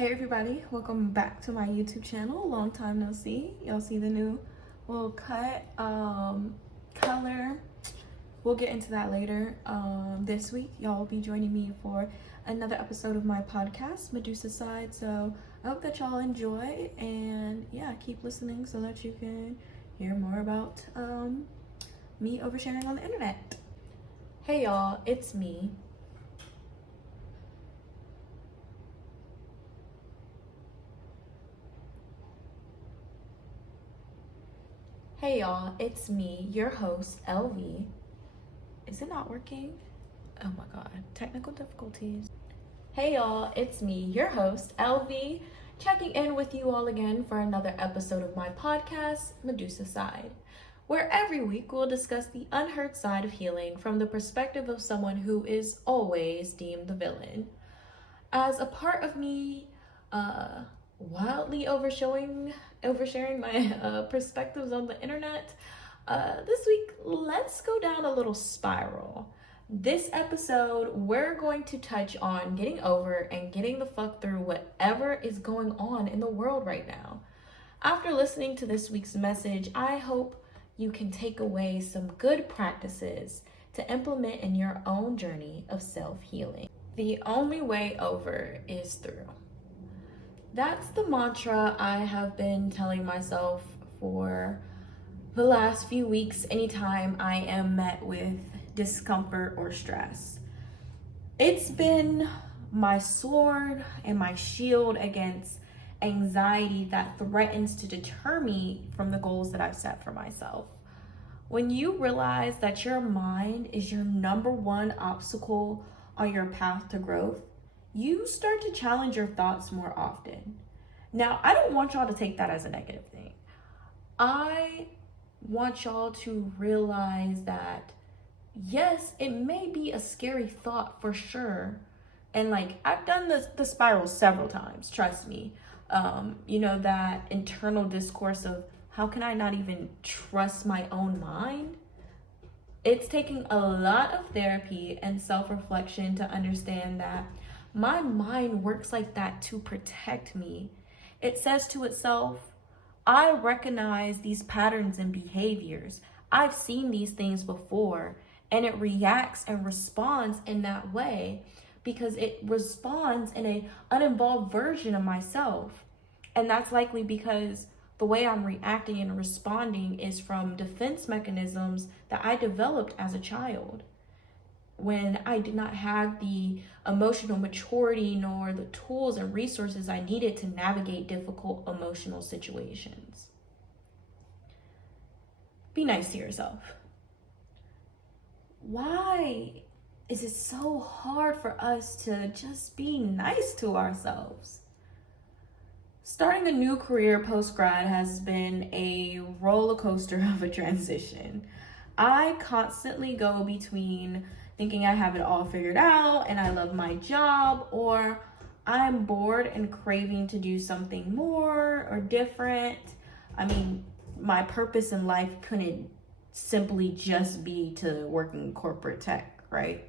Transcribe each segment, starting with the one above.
Hey everybody, welcome back to my YouTube channel. Long time no see. Y'all see the new little cut color. We'll get into that later. This week y'all will be joining me for another episode of my podcast, Medusa Side. So I hope that y'all enjoy, and yeah, keep listening so that you can hear more about me oversharing on the internet. Hey y'all, it's me. Hey y'all, it's me, your host, LV. Is it not working? Oh my god, technical difficulties. Hey y'all, it's me, your host, LV, checking in with you all again for another episode of my podcast, Medusa Side, where every week we'll discuss the unheard side of healing from the perspective of someone who is always deemed the villain. As a part of me, wildly oversharing my perspectives on the internet, this week let's go down a little spiral. This episode, we're going to touch on getting over and getting the fuck through whatever is going on in the world right now. After listening to this week's message, I hope you can take away some good practices to implement in your own journey of self-healing. The only way over is through. That's the mantra I have been telling myself for the last few weeks anytime I am met with discomfort or stress. It's been my sword and my shield against anxiety that threatens to deter me from the goals that I've set for myself. When you realize that your mind is your number one obstacle on your path to growth, you start to challenge your thoughts more often. Now, I don't want y'all to take that as a negative thing. I want y'all to realize that, yes, it may be a scary thought for sure. And I've done the spiral several times, trust me. That internal discourse of how can I not even trust my own mind? It's taking a lot of therapy and self-reflection to understand that my mind works like that to protect me. It says to itself, I recognize these patterns and behaviors. I've seen these things before, and it reacts and responds in that way because it responds in an uninvolved version of myself. And that's likely because the way I'm reacting and responding is from defense mechanisms that I developed as a child when I did not have the emotional maturity nor the tools and resources I needed to navigate difficult emotional situations. Be nice to yourself. Why is it so hard for us to just be nice to ourselves? Starting a new career post-grad has been a roller coaster of a transition. I constantly go between thinking I have it all figured out and I love my job, or I'm bored and craving to do something more or different. I mean, my purpose in life couldn't simply just be to work in corporate tech, right?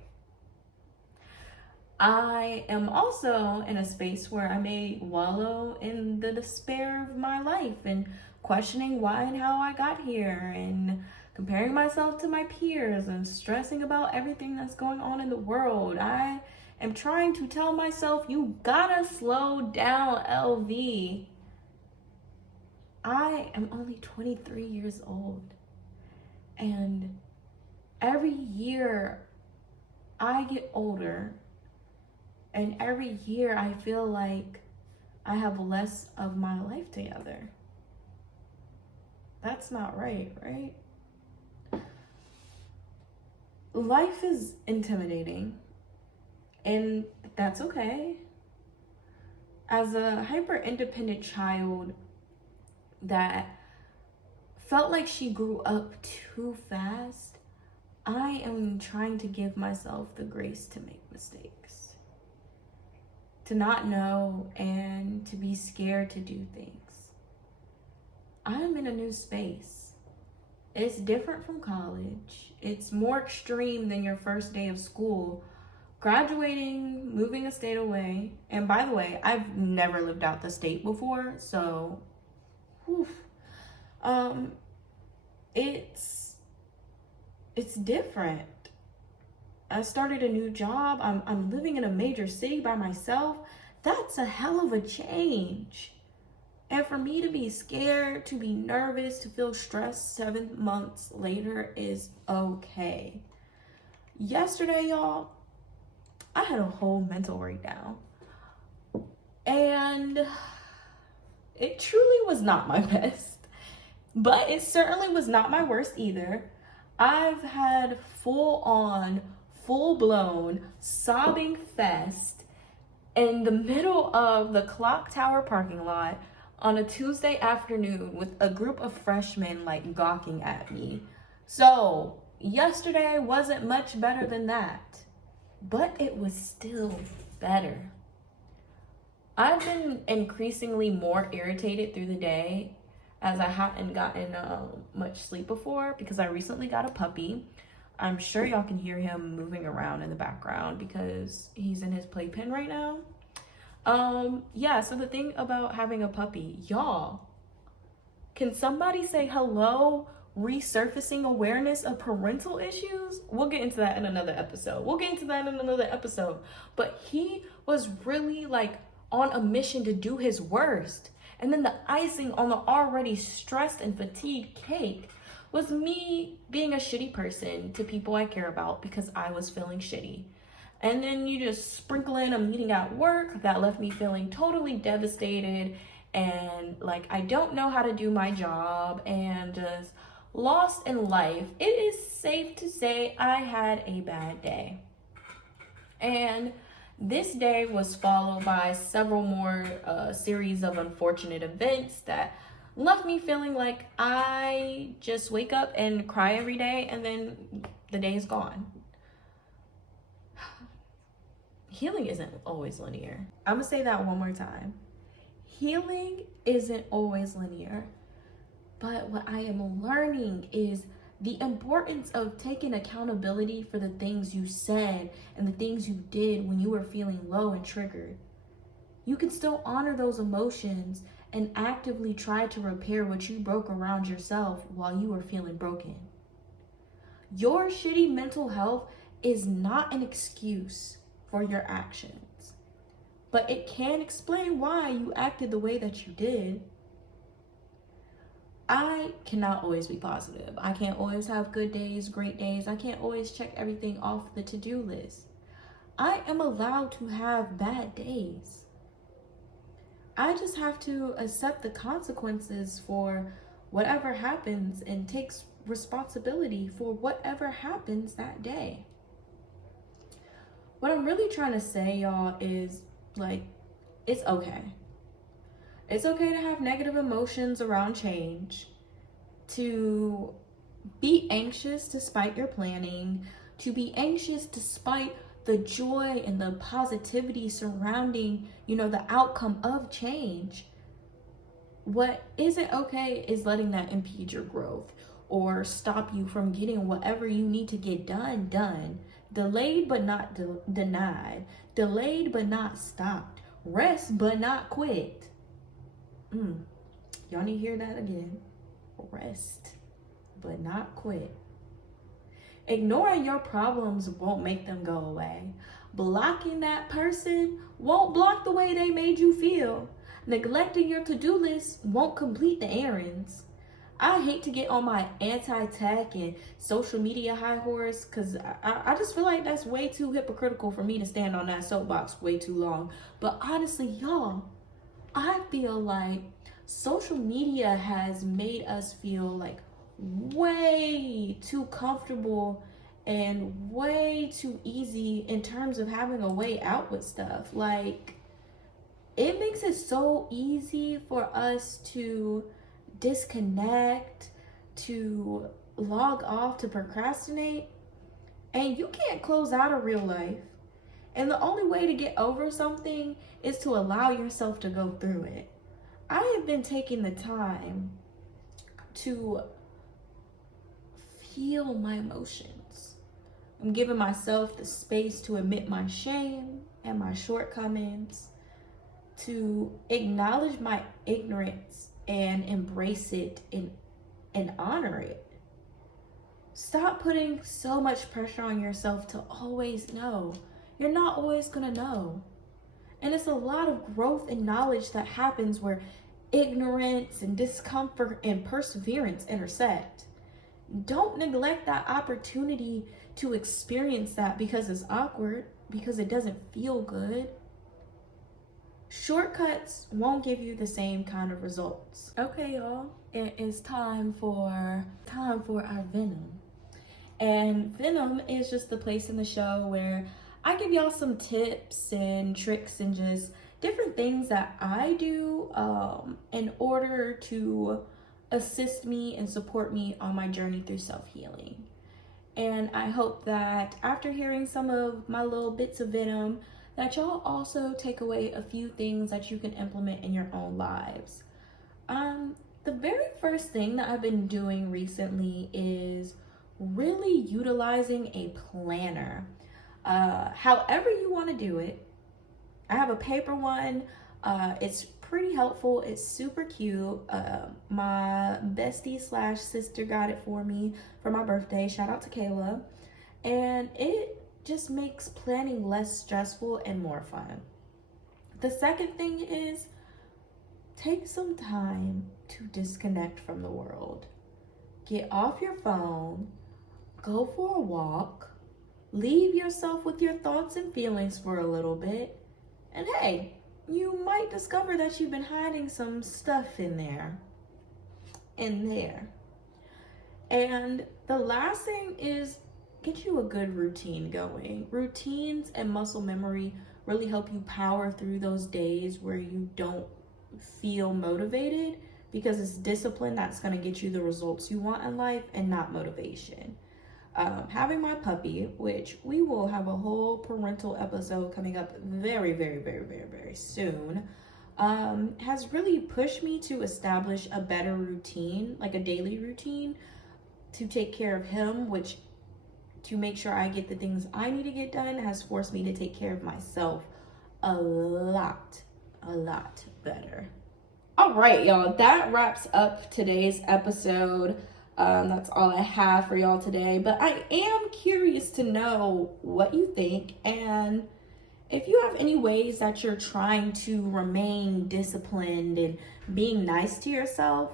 I am also in a space where I may wallow in the despair of my life and questioning why and how I got here and comparing myself to my peers and stressing about everything that's going on in the world. I am trying to tell myself, you gotta slow down, LV. I am only 23 years old, and every year I get older, and every year I feel like I have less of my life together. That's not right, right? Life is intimidating, and that's okay. As a hyper-independent child that felt like she grew up too fast, I am trying to give myself the grace to make mistakes, to not know, and to be scared to do things. I'm in a new space. It's different from college. It's more extreme than your first day of school, graduating, moving a state away. And by the way, I've never lived out the state before, so whew. It's different. I started a new job. I'm living in a major city by myself. That's a hell of a change. And for me to be scared, to be nervous, to feel stressed 7 months later is okay. Yesterday, y'all, I had a whole mental breakdown. And it truly was not my best. But it certainly was not my worst either. I've had full-blown sobbing fest in the middle of the clock tower parking lot on a Tuesday afternoon with a group of freshmen like gawking at me. So yesterday wasn't much better than that, but it was still better. I've been increasingly more irritated through the day as I hadn't gotten much sleep before because I recently got a puppy. I'm sure y'all can hear him moving around in the background because he's in his playpen right now. Yeah, so the thing about having a puppy, y'all, can somebody say hello, resurfacing awareness of parental issues? We'll get into that in another episode. But he was really like on a mission to do his worst. And then the icing on the already stressed and fatigued cake was me being a shitty person to people I care about because I was feeling shitty. And then you just sprinkle in a meeting at work that left me feeling totally devastated and like I don't know how to do my job and just lost in life. It is safe to say I had a bad day. And this day was followed by several more series of unfortunate events that left me feeling like I just wake up and cry every day and then the day is gone. Healing isn't always linear. I'm gonna say that one more time. Healing isn't always linear, but what I am learning is the importance of taking accountability for the things you said and the things you did when you were feeling low and triggered. You can still honor those emotions and actively try to repair what you broke around yourself while you were feeling broken. Your shitty mental health is not an excuse for your actions, but it can explain why you acted the way that you did. I cannot always be positive. I can't always have good days, great days. I can't always check everything off the to-do list. I am allowed to have bad days. I just have to accept the consequences for whatever happens and take responsibility for whatever happens that day. What I'm really trying to say, y'all, is like, it's okay. It's okay to have negative emotions around change, to be anxious despite your planning, to be anxious despite the joy and the positivity surrounding, the outcome of change. What isn't okay is letting that impede your growth or stop you from getting whatever you need to get done. Delayed but not denied. Delayed but not stopped. Rest but not quit. Y'all need to hear that again. Rest, but not quit. Ignoring your problems won't make them go away. Blocking that person won't block the way they made you feel. Neglecting your to-do list won't complete the errands. I hate to get on my anti-tech and social media high horse because I just feel like that's way too hypocritical for me to stand on that soapbox way too long. But honestly, y'all, I feel like social media has made us feel like way too comfortable and way too easy in terms of having a way out with stuff. Like, it makes it so easy for us to disconnect, to log off, to procrastinate, and you can't close out of real life. And the only way to get over something is to allow yourself to go through it. I have been taking the time to feel my emotions. I'm giving myself the space to admit my shame and my shortcomings, to acknowledge my ignorance and embrace it and honor it. Stop putting so much pressure on yourself to always know. You're not always gonna know. And it's a lot of growth and knowledge that happens where ignorance and discomfort and perseverance intersect. Don't neglect that opportunity to experience that because it's awkward, because it doesn't feel good. Shortcuts won't give you the same kind of results. Okay, y'all, it is time for our Venom. And Venom is just the place in the show where I give y'all some tips and tricks and just different things that I do in order to assist me and support me on my journey through self-healing. And I hope that after hearing some of my little bits of venom, that y'all also take away a few things that you can implement in your own lives. The very first thing that I've been doing recently is really utilizing a planner. However you want to do it. I have a paper one. It's pretty helpful. It's super cute. My bestie / sister got it for me for my birthday. Shout out to Kayla. And it just makes planning less stressful and more fun. The second thing is take some time to disconnect from the world. Get off your phone, go for a walk, leave yourself with your thoughts and feelings for a little bit, and hey, you might discover that you've been hiding some stuff in there. And the last thing is get you a good routine going. Routines and muscle memory really help you power through those days where you don't feel motivated, because it's discipline that's going to get you the results you want in life and not motivation. Having my puppy, which we will have a whole parental episode coming up very, very, very, very, very soon, has really pushed me to establish a better routine, like a daily routine to take care of him, which to make sure I get the things I need to get done has forced me to take care of myself a lot better. All right, y'all, that wraps up today's episode. That's all I have for y'all today, but I am curious to know what you think, and if you have any ways that you're trying to remain disciplined and being nice to yourself,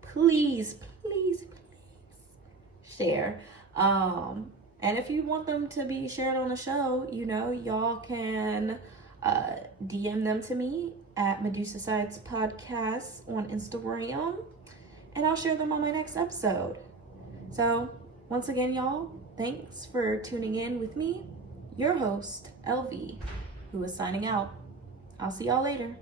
please share. And if you want them to be shared on the show, y'all can DM them to me at Medusa Sides Podcast on Instagram, and I'll share them on my next episode. So once again, y'all, thanks for tuning in with me, your host, LV, who is signing out. I'll see y'all later.